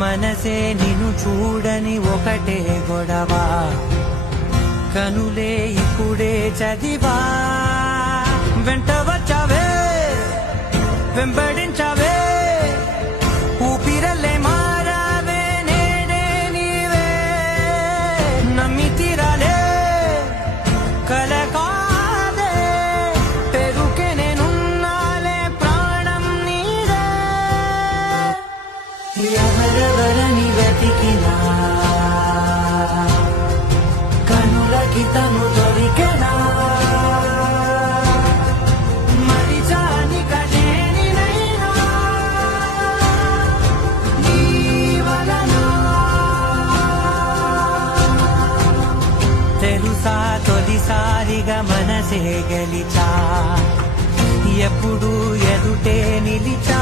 మనసే నిన్ను చూడని ఒకటే గొడవ, కనులే ఇప్పుడే చదివా. వెంట వచ్చావే, వెంబడించావే, ఊపిరల్లే మారావే, నేనే నీవే. నమ్మి తీరాలే కల కాదే, పెరుకే నేనున్నాలే, ప్రాణం నీదే. ఎవరెవరని వెతికినా కనులకి తను దొరికెనా. తెలుసా తొలిసారిగా మనసే గెలిచా, ఎప్పుడు ఎదుటే నిలిచా.